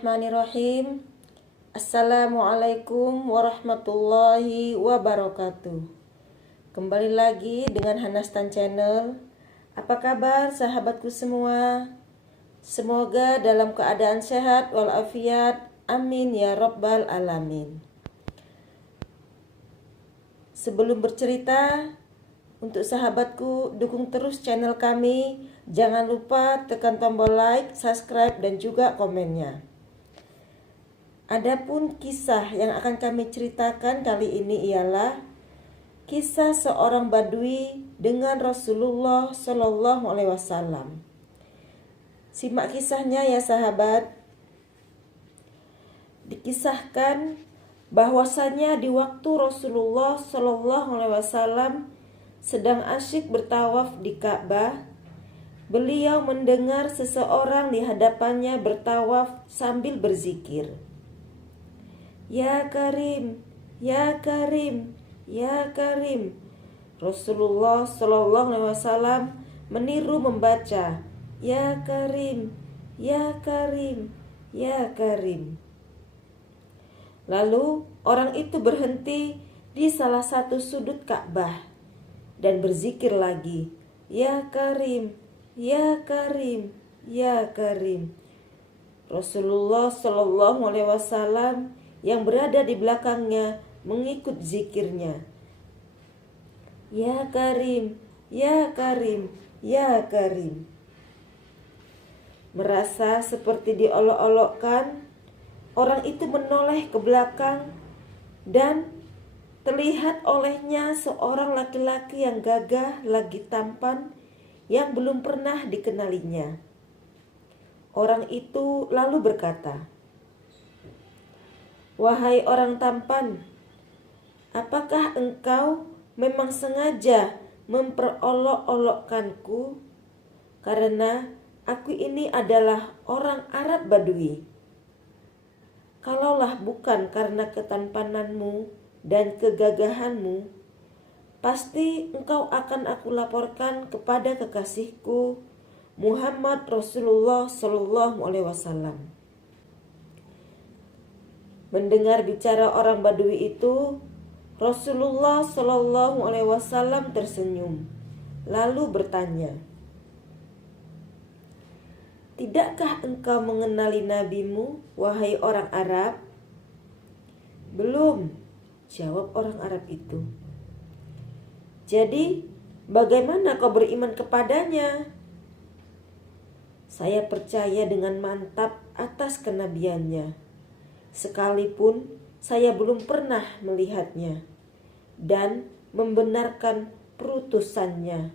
Bismillahirrahmanirrahim. Assalamualaikum warahmatullahi wabarakatuh. Kembali lagi dengan Hanastan Channel. Apa kabar sahabatku semua? Semoga dalam keadaan sehat walafiat. Amin ya rabbal alamin. Sebelum bercerita, untuk sahabatku, dukung terus channel kami. Jangan lupa tekan tombol like, subscribe, dan juga komennya. Adapun kisah yang akan kami ceritakan kali ini ialah kisah seorang badui dengan Rasulullah Shallallahu Alaihi Wasallam. Simak kisahnya ya sahabat. Dikisahkan bahwasanya di waktu Rasulullah Shallallahu Alaihi Wasallam sedang asyik bertawaf di Ka'bah, beliau mendengar seseorang di hadapannya bertawaf sambil berzikir. Ya Karim, ya Karim, ya Karim. Rasulullah Shallallahu Alaihi Wasallam meniru membaca, ya Karim, ya Karim, ya Karim. Lalu orang itu berhenti di salah satu sudut Ka'bah dan berzikir lagi, ya Karim, ya Karim, ya Karim. Rasulullah Shallallahu Alaihi Wasallam yang berada di belakangnya mengikut zikirnya. Ya Karim, ya Karim, ya Karim. Merasa seperti diolok-olokkan, orang itu menoleh ke belakang dan terlihat olehnya seorang laki-laki yang gagah lagi tampan yang belum pernah dikenalinya. Orang itu lalu berkata, "Wahai orang tampan, apakah engkau memang sengaja memperolok-olokkanku? Karena aku ini adalah orang Arab Badui. Kalaulah bukan karena ketampananmu dan kegagahanmu, pasti engkau akan aku laporkan kepada kekasihku Muhammad Rasulullah Sallallahu Alaihi Wasallam." Mendengar bicara orang Badui itu, Rasulullah Sallallahu Alaihi Wasallam tersenyum, lalu bertanya, "Tidakkah engkau mengenali nabimu, wahai orang Arab?" "Belum," jawab orang Arab itu. "Jadi, bagaimana kau beriman kepadanya?" "Saya percaya dengan mantap atas kenabiannya, sekalipun saya belum pernah melihatnya dan membenarkan perutusannya,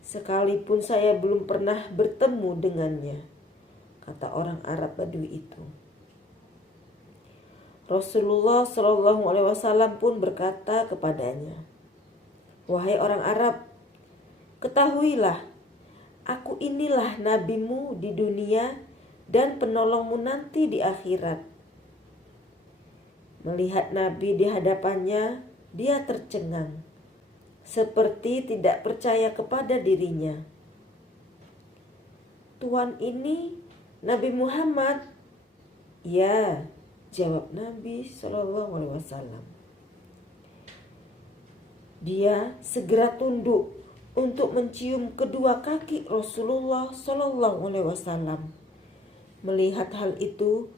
sekalipun saya belum pernah bertemu dengannya," kata orang Arab Badui itu. Rasulullah Shallallahu Alaihi Wasallam pun berkata kepadanya, "Wahai orang Arab, ketahuilah, aku inilah nabimu di dunia dan penolongmu nanti di akhirat." Melihat Nabi di hadapannya, dia tercengang, seperti tidak percaya kepada dirinya. "Tuan ini Nabi Muhammad?" "Ya," jawab Nabi Shallallahu Alaihi Wasallam. Dia segera tunduk untuk mencium kedua kaki Rasulullah Shallallahu Alaihi Wasallam. Melihat hal itu,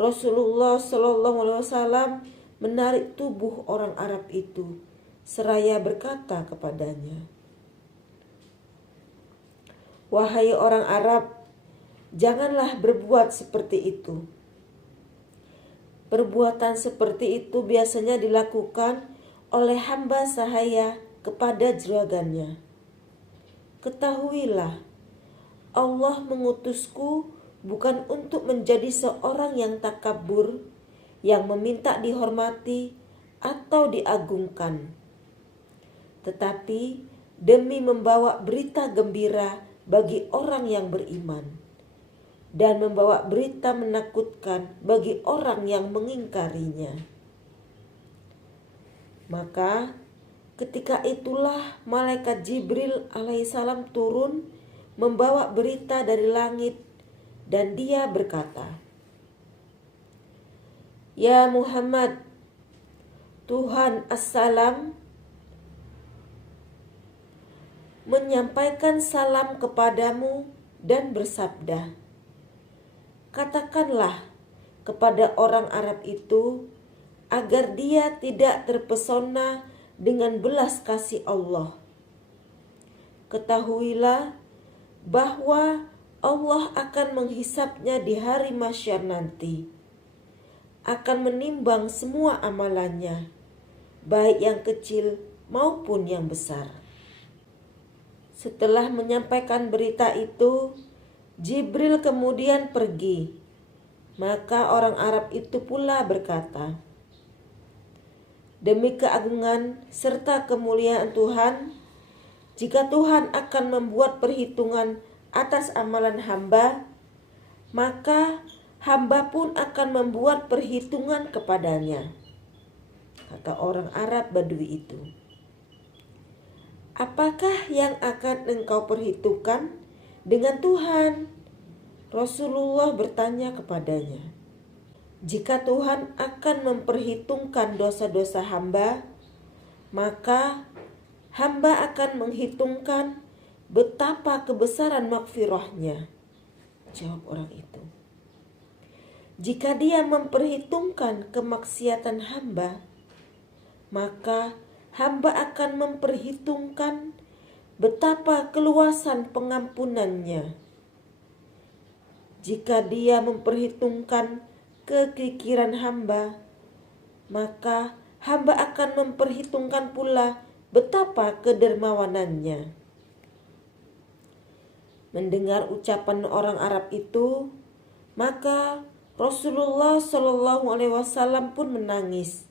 Rasulullah Shallallahu Alaihi Wasallam menarik tubuh orang Arab itu seraya berkata kepadanya, "Wahai orang Arab, janganlah berbuat seperti itu. Perbuatan seperti itu biasanya dilakukan oleh hamba sahaya kepada juragannya. Ketahuilah, Allah mengutusku bukan untuk menjadi seorang yang takabur, yang meminta dihormati atau diagungkan, tetapi demi membawa berita gembira bagi orang yang beriman dan membawa berita menakutkan bagi orang yang mengingkarinya." Maka ketika itulah malaikat Jibril alaihissalam turun membawa berita dari langit, dan dia berkata, Ya Muhammad, Tuhan As-Salam menyampaikan salam kepadamu dan bersabda, katakanlah kepada orang Arab itu agar dia tidak terpesona dengan belas kasih Allah. Ketahuilah bahwa Allah akan menghisapnya di hari mahsyar nanti, akan menimbang semua amalannya, baik yang kecil maupun yang besar. Setelah menyampaikan berita itu, Jibril kemudian pergi. Maka orang Arab itu pula berkata, demi keagungan serta kemuliaan Tuhan, jika Tuhan akan membuat perhitungan atas amalan hamba, maka hamba pun akan membuat perhitungan kepadanya, kata orang Arab Badui itu. Apakah yang akan engkau perhitungkan dengan Tuhan? Rasulullah bertanya kepadanya. Jika Tuhan akan memperhitungkan dosa-dosa hamba, maka hamba akan menghitungkan betapa kebesaran maghfirahnya, jawab orang itu. Jika dia memperhitungkan kemaksiatan hamba, maka hamba akan memperhitungkan betapa keluasan pengampunannya. Jika dia memperhitungkan kekikiran hamba, maka hamba akan memperhitungkan pula betapa kedermawanannya. Mendengar ucapan orang Arab itu, maka Rasulullah SAW pun menangis,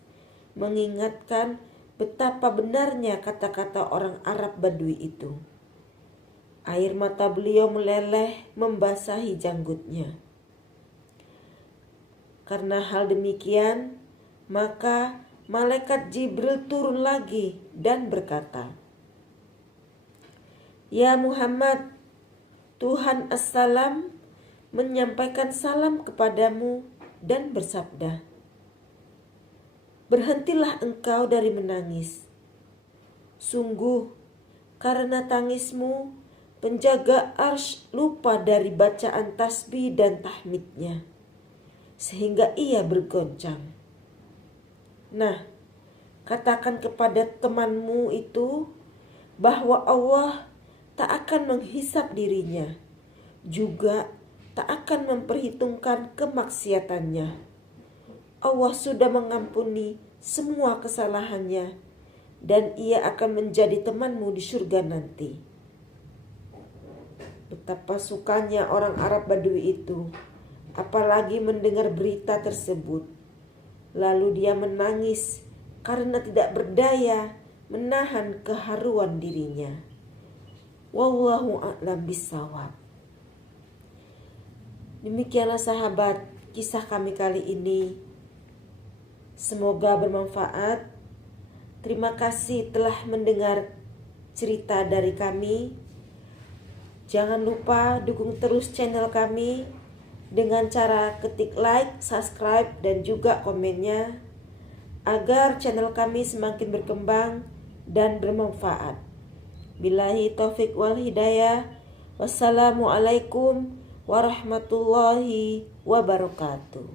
mengingatkan betapa benarnya kata-kata orang Arab Badui itu. Air mata beliau meleleh membasahi janggutnya. Karena hal demikian, maka malaikat Jibril turun lagi dan berkata, Ya Muhammad, Tuhan As-Salam menyampaikan salam kepadamu dan bersabda, berhentilah engkau dari menangis. Sungguh, karena tangismu, penjaga arsy lupa dari bacaan tasbih dan tahmidnya, sehingga ia bergoncang. Nah, katakan kepada temanmu itu bahwa Allah tak akan menghisap dirinya, juga tak akan memperhitungkan kemaksiatannya. Allah sudah mengampuni semua kesalahannya, dan ia akan menjadi temanmu di surga nanti. Betapa sukanya orang Arab Badui itu, apalagi mendengar berita tersebut. Lalu dia menangis karena tidak berdaya menahan keharuan dirinya. Wallahu a'lam bishawab. Demikianlah sahabat kisah kami kali ini. Semoga bermanfaat. Terima kasih telah mendengar cerita dari kami. Jangan lupa dukung terus channel kami dengan cara ketik like, subscribe, dan juga komennya, agar channel kami semakin berkembang dan bermanfaat. Billahi taufik wal hidayah. Wassalamualaikum warahmatullahi wabarakatuh.